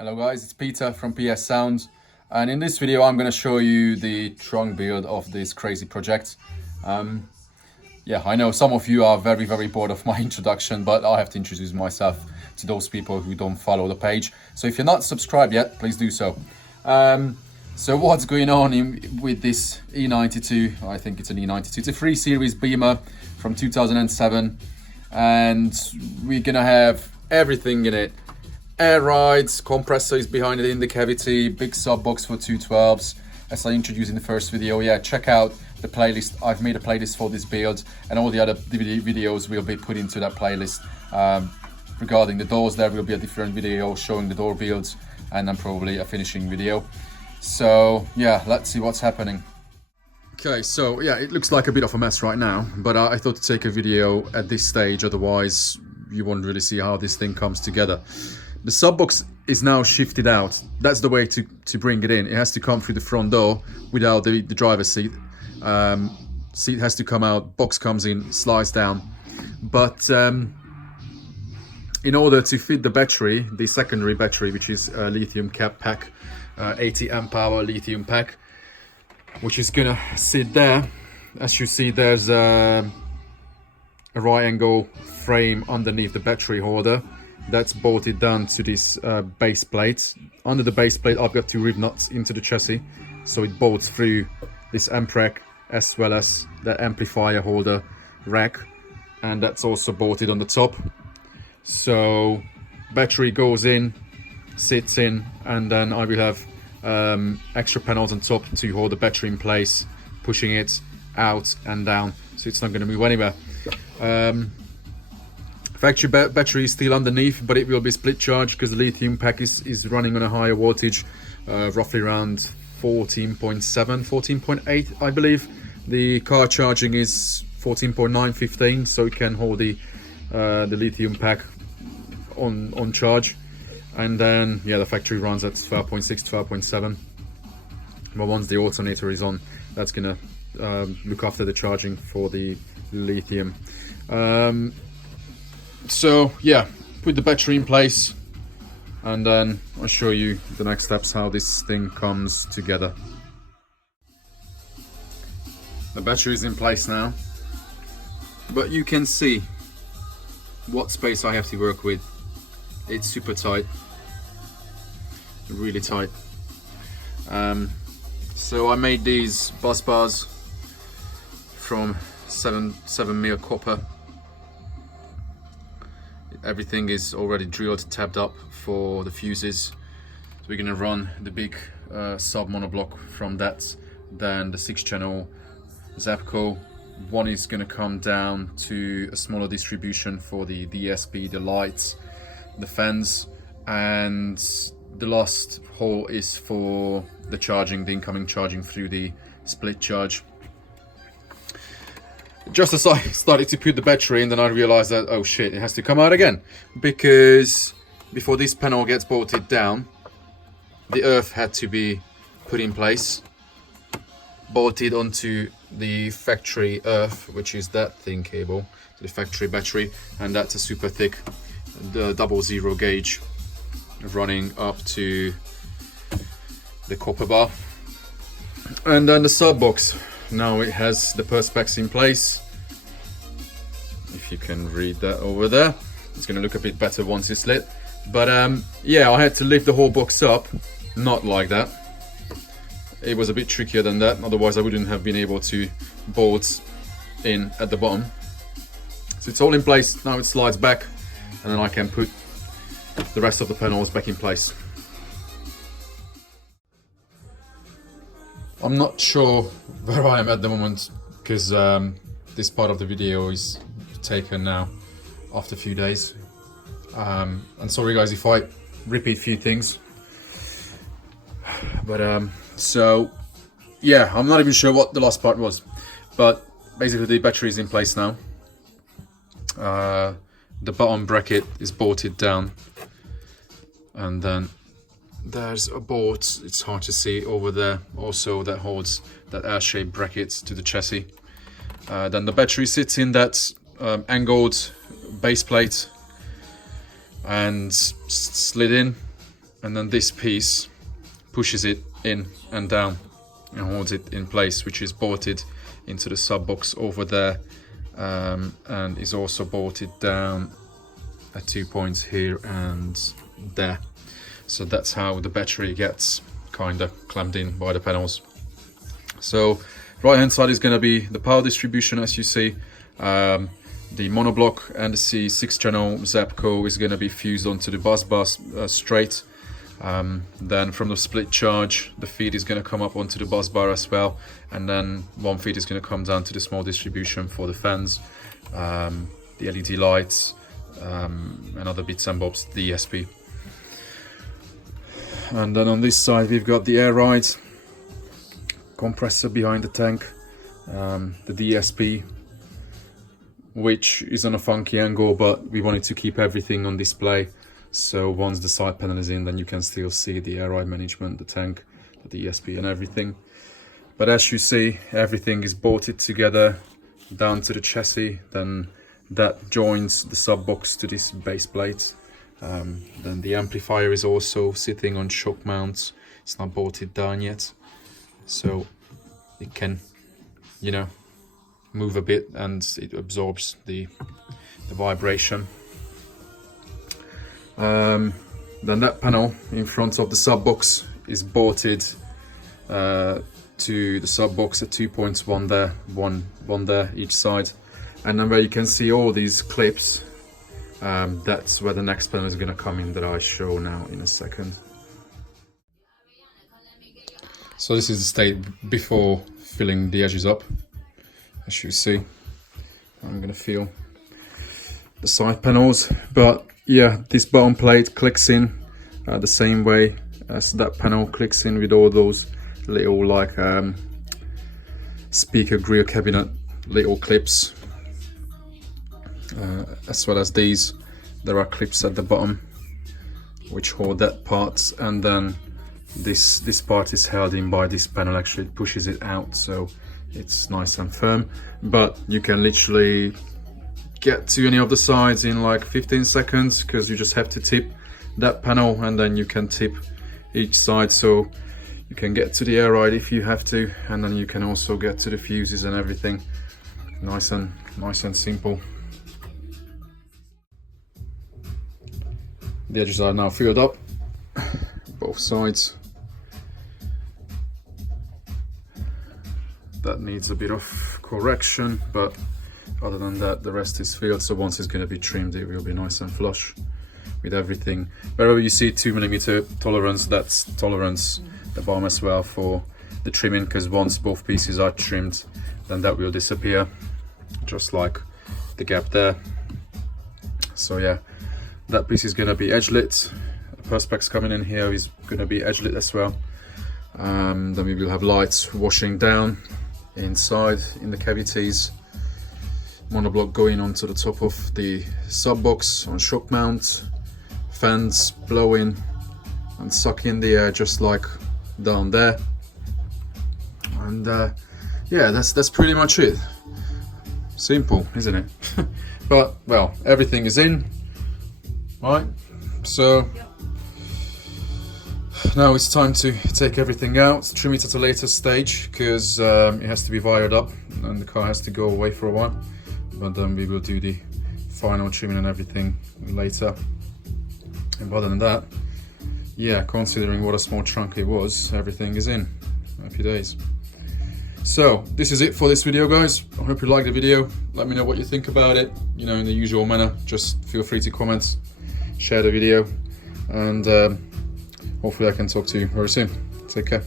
Hello guys, it's Peter from PS Sound, and in this video I'm going to show you the trunk build of this crazy project. Yeah, I know some of you are very bored of my introduction, but I have to introduce myself to those people who don't follow the page. So if you're not subscribed yet, please do so. So what's going on with this E92? I think it's an E92. It's a 3 Series Beamer from 2007, and we're gonna have everything in it. Air rides, compressor is behind it in the cavity, big sub box for 212s, as I introduced in the first video. Yeah, check out the playlist. I've made a playlist for this build, and all the other DVD videos will be put into that playlist. Regarding the doors, there will be a different video showing the door builds, and then probably a finishing video. So yeah, let's see what's happening. Okay, so yeah, it looks like a bit of a mess right now, but I thought to take a video at this stage, otherwise you won't really see how this thing comes together. The sub box is now shifted out. That's the way to bring it in. It has to come through the front door without the driver's seat. Seat has to come out, box comes in, slides down. But in order to fit the battery, the secondary battery, which is a lithium cap pack, 80 amp hour lithium pack, which is gonna sit there. As you see, there's a right angle frame underneath the battery holder. That's bolted down to this base plate. Under the base plate, I've got 2 rib nuts into the chassis, so it bolts through this amp rack as well as the amplifier holder rack, and that's also bolted on the top. So battery goes in, sits in, and then I will have extra panels on top to hold the battery in place, pushing it out and down, so it's not going to move anywhere. Factory battery is still underneath, but it will be split charge because the lithium pack is running on a higher voltage, roughly around 14.7, 14.8 I believe. The car charging is 14.9, 15, so it can hold the lithium pack on charge. And then yeah, the factory runs at 12.6, 12.7. But once the alternator is on, that's gonna look after the charging for the lithium. So yeah, put the battery in place, and then I'll show you the next steps, how this thing comes together. The battery is in place now, but you can see what space I have to work with. It's super tight, really tight. So I made these bus bars from 7mm copper. Everything is already drilled, tapped up for the fuses. So we're gonna run the big sub monoblock from that, then the 6-channel Zapco. One is gonna come down to a smaller distribution for the DSP, the lights, the fans, and the last hole is for the charging, the incoming charging through the split charge. Just as I started to put the battery in, then I realized that, oh shit, it has to come out again, because before this panel gets bolted down, the earth had to be put in place, bolted onto the factory earth, which is that thin cable, to the factory battery, and that's a super thick the 00 gauge running up to the copper bar. And then the sub box. Now it has the perspex in place. If you can read that over there, it's going to look a bit better once it's lit. But yeah, I had to lift the whole box up, not like that. It was a bit trickier than that, otherwise I wouldn't have been able to bolt in at the bottom. So it's all in place, now it slides back, and then I can put the rest of the panels back in place. I'm not sure where I am at the moment, because this part of the video is taken now after a few days. And sorry guys if I repeat a few things. But so yeah, I'm not even sure what the last part was. But basically the battery is in place now. The bottom bracket is bolted down. And then there's a bolt, it's hard to see over there, also that holds that air-shaped bracket to the chassis. Then the battery sits in that angled base plate and slid in. and then this piece pushes it in and down and holds it in place, which is bolted into the sub box over there, and is also bolted down at 2 points here and there. So that's how the battery gets kind of clamped in by the panels. So right hand side is going to be the power distribution, as you see. The monoblock and the C6 channel Zapco is going to be fused onto the bus bar straight. Then from the split charge, the feed is going to come up onto the bus bar as well, and then one feed is going to come down to the small distribution for the fans, the LED lights, and other bits and bobs, the ESP. And then on this side we've got the air ride compressor behind the tank, the DSP, which is on a funky angle, but we wanted to keep everything on display. So once the side panel is in, then you can still see the air ride management, the tank, the ESP and everything. But as you see, everything is bolted together down to the chassis. Then that joins the sub box to this base plate. Then the amplifier is also sitting on shock mounts. It's not bolted down yet, so it can, you know, move a bit and it absorbs the vibration. Then that panel in front of the sub box is bolted to the sub box at 2 points, one there, one there each side. And then where you can see all these clips, that's where the next panel is going to come in, that I show now in a second. So this is the state before filling the edges up. As you see, I'm going to feel the side panels, but yeah, this bottom plate clicks in the same way as that panel clicks in, with all those little like speaker grill cabinet little clips, as well as these. There are clips at the bottom which hold that part, and then this part is held in by this panel. Actually it pushes it out, so it's nice and firm. But you can literally get to any of the sides in like 15 seconds, because you just have to tip that panel and then you can tip each side, so you can get to the air ride if you have to, and then you can also get to the fuses and everything. Nice and simple. The edges are now filled up, both sides. That needs a bit of correction, but other than that, the rest is filled. So once it's going to be trimmed, it will be nice and flush with everything. Wherever you see 2mm tolerance, that's tolerance the bottom as well for the trimming, because once both pieces are trimmed, then that will disappear, just like the gap there. So yeah, that piece is going to be edge lit. Perspex coming in here is going to be edge lit as well. Then we will have lights washing down inside in the cavities. Monoblock going onto the top of the sub box on shock mount. Fans blowing and sucking the air just like down there. And yeah, that's pretty much it. Simple, isn't it? But well, everything is in, right? So now it's time to take everything out, trim it at a later stage, because it has to be wired up and the car has to go away for a while. But then we will do the final trimming and everything later. And other than that, yeah, considering what a small trunk it was, everything is in. Happy days. So this is it for this video, guys. I hope you liked the video. Let me know what you think about it, you know, in the usual manner. Just feel free to comment, share the video, and hopefully I can talk to you very soon. Take care.